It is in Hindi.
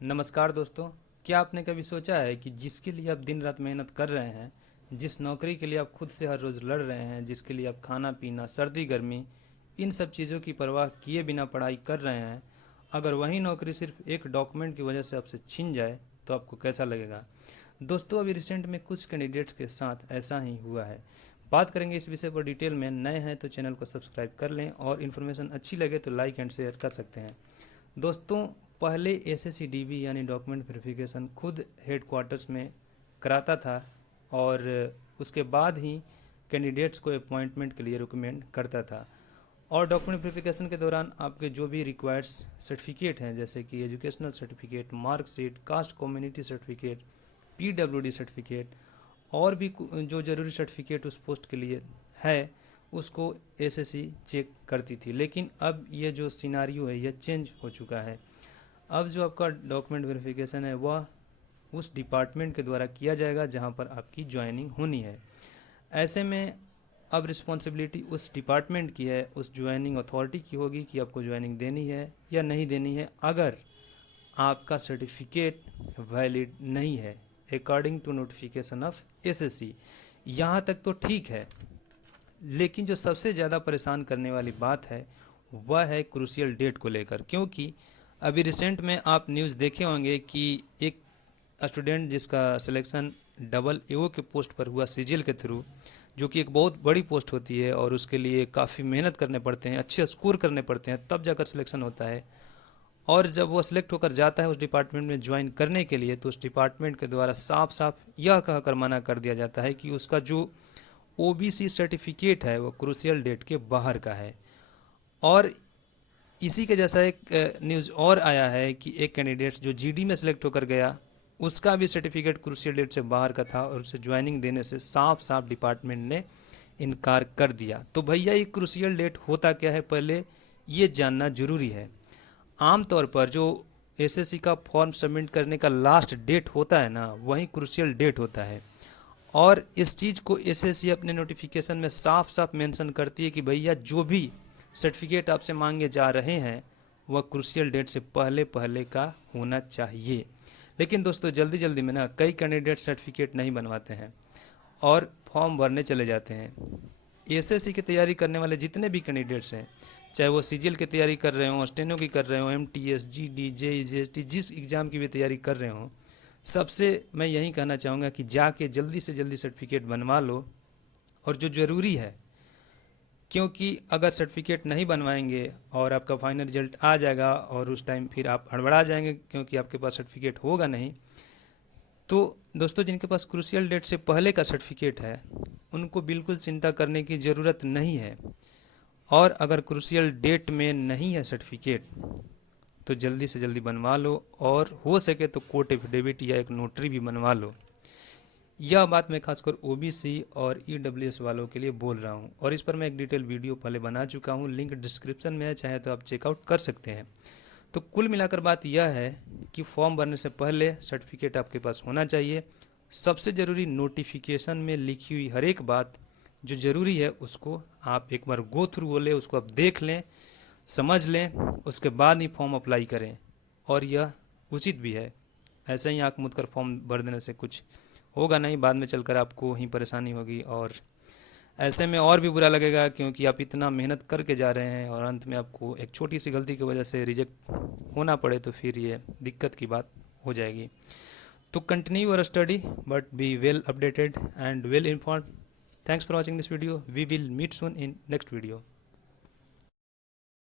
नमस्कार दोस्तों। क्या आपने कभी सोचा है कि जिसके लिए आप दिन रात मेहनत कर रहे हैं, जिस नौकरी के लिए आप खुद से हर रोज़ लड़ रहे हैं, जिसके लिए आप खाना पीना सर्दी गर्मी इन सब चीज़ों की परवाह किए बिना पढ़ाई कर रहे हैं, अगर वही नौकरी सिर्फ एक डॉक्यूमेंट की वजह से आपसे छीन जाए तो आपको कैसा लगेगा। दोस्तों, अभी रिसेंट में कुछ कैंडिडेट्स के साथ ऐसा ही हुआ है। बात करेंगे इस विषय पर डिटेल में। नए हैं तो चैनल को सब्सक्राइब कर लें और इन्फॉर्मेशन अच्छी लगे तो लाइक एंड शेयर कर सकते हैं। दोस्तों, पहले एसएससीडीबी यानी डॉक्यूमेंट वेरिफिकेशन खुद हेडक्वार्टर्स में कराता था और उसके बाद ही कैंडिडेट्स को अपॉइंटमेंट के लिए रिकमेंड करता था। और डॉक्यूमेंट वेरिफिकेशन के दौरान आपके जो भी रिक्वायर्ड सर्टिफिकेट हैं, जैसे कि educational certificate, marksheet, cast community certificate, PWD certificate और भी जो ज़रूरी सर्टिफिकेट उस पोस्ट के लिए है, उसको एसएससी चेक करती थी। लेकिन अब ये जो सिनारियो है यह चेंज हो चुका है। अब जो आपका डॉक्यूमेंट वेरिफिकेशन है वह उस डिपार्टमेंट के द्वारा किया जाएगा जहां पर आपकी ज्वाइनिंग होनी है। ऐसे में अब रिस्पॉन्सिबिलिटी उस डिपार्टमेंट की है, उस ज्वाइनिंग अथॉरिटी की होगी कि आपको ज्वाइनिंग देनी है या नहीं देनी है, अगर आपका सर्टिफिकेट वैलिड नहीं है according to notification of SSC. यहाँ तक तो ठीक है, लेकिन जो सबसे ज़्यादा परेशान करने वाली बात है वह है क्रूशियल डेट को लेकर। क्योंकि अभी रिसेंट में आप न्यूज़ देखे होंगे कि एक स्टूडेंट जिसका सिलेक्शन डबल एओ के पोस्ट पर हुआ सीजीएल के थ्रू, जो कि एक बहुत बड़ी पोस्ट होती है और उसके लिए काफ़ी मेहनत करने पड़ते हैं, अच्छे स्कोर करने पड़ते हैं, तब जाकर सिलेक्शन होता है। और जब वो सिलेक्ट होकर जाता है उस डिपार्टमेंट में ज्वाइन करने के लिए, तो उस डिपार्टमेंट के द्वारा साफ साफ यह कहकर मना कर दिया जाता है कि उसका जो ओबीसी सर्टिफिकेट है वो क्रूशियल डेट के बाहर का है। और इसी के जैसा एक न्यूज़ और आया है कि एक कैंडिडेट जो जीडी में सेलेक्ट होकर गया, उसका भी सर्टिफिकेट क्रूशियल डेट से बाहर का था और उसे ज्वाइनिंग देने से साफ साफ डिपार्टमेंट ने इनकार कर दिया। तो भैया, ये क्रूशियल डेट होता क्या है, पहले ये जानना जरूरी है। आमतौर पर जो एसएससी का फॉर्म सबमिट करने का लास्ट डेट होता है ना, वही क्रूशियल डेट होता है। और इस चीज़ को एसएससी अपने नोटिफिकेशन में साफ साफ मेंशन करती है कि भैया जो भी सर्टिफिकेट आपसे मांगे जा रहे हैं वह क्रूशियल डेट से पहले पहले का होना चाहिए। लेकिन दोस्तों, जल्दी जल्दी में ना कई कैंडिडेट सर्टिफिकेट नहीं बनवाते हैं और फॉर्म भरने चले जाते हैं। एसएससी की तैयारी करने वाले जितने भी कैंडिडेट्स हैं, चाहे वो सीजीएल की तैयारी कर रहे हों, स्टेनो की कर रहे हों, एमटीएस, जीडी, जेई, जीएसटी, जिस एग्ज़ाम की भी तैयारी कर रहे हों, सबसे मैं यही कहना चाहूँगा कि जाके जल्दी से जल्दी सर्टिफिकेट बनवा लो। और जो ज़रूरी है, क्योंकि अगर सर्टिफिकेट नहीं बनवाएंगे और आपका फाइनल रिजल्ट आ जाएगा और उस टाइम फिर आप हड़बड़ा जाएंगे क्योंकि आपके पास सर्टिफिकेट होगा नहीं। तो दोस्तों, जिनके पास क्रूशियल डेट से पहले का सर्टिफिकेट है उनको बिल्कुल चिंता करने की ज़रूरत नहीं है। और अगर क्रूशियल डेट में नहीं है सर्टिफिकेट तो जल्दी से जल्दी बनवा लो, और हो सके तो कोर्ट एफिडेविट या एक नोटरी भी बनवा लो। यह बात मैं खासकर ओबीसी और ईडब्ल्यूएस वालों के लिए बोल रहा हूं, और इस पर मैं एक डिटेल वीडियो पहले बना चुका हूं, लिंक डिस्क्रिप्शन में है, चाहे तो आप चेकआउट कर सकते हैं। तो कुल मिलाकर बात यह है कि फॉर्म भरने से पहले सर्टिफिकेट आपके पास होना चाहिए। सबसे ज़रूरी, नोटिफिकेशन में लिखी हुई हर एक बात जो ज़रूरी है उसको आप एक बार गो थ्रू बोले, उसको आप देख लें, समझ लें, उसके बाद ही फॉर्म अप्लाई करें। और यह उचित भी है। ऐसे ही आँख मूंद कर फॉर्म भर देने से कुछ होगा नहीं, बाद में चलकर आपको ही परेशानी होगी और ऐसे में और भी बुरा लगेगा, क्योंकि आप इतना मेहनत करके जा रहे हैं और अंत में आपको एक छोटी सी गलती की वजह से रिजेक्ट होना पड़े तो फिर ये दिक्कत की बात हो जाएगी। तो continue your study but be well updated and well informed. Thanks for watching this video. We will meet soon in next video.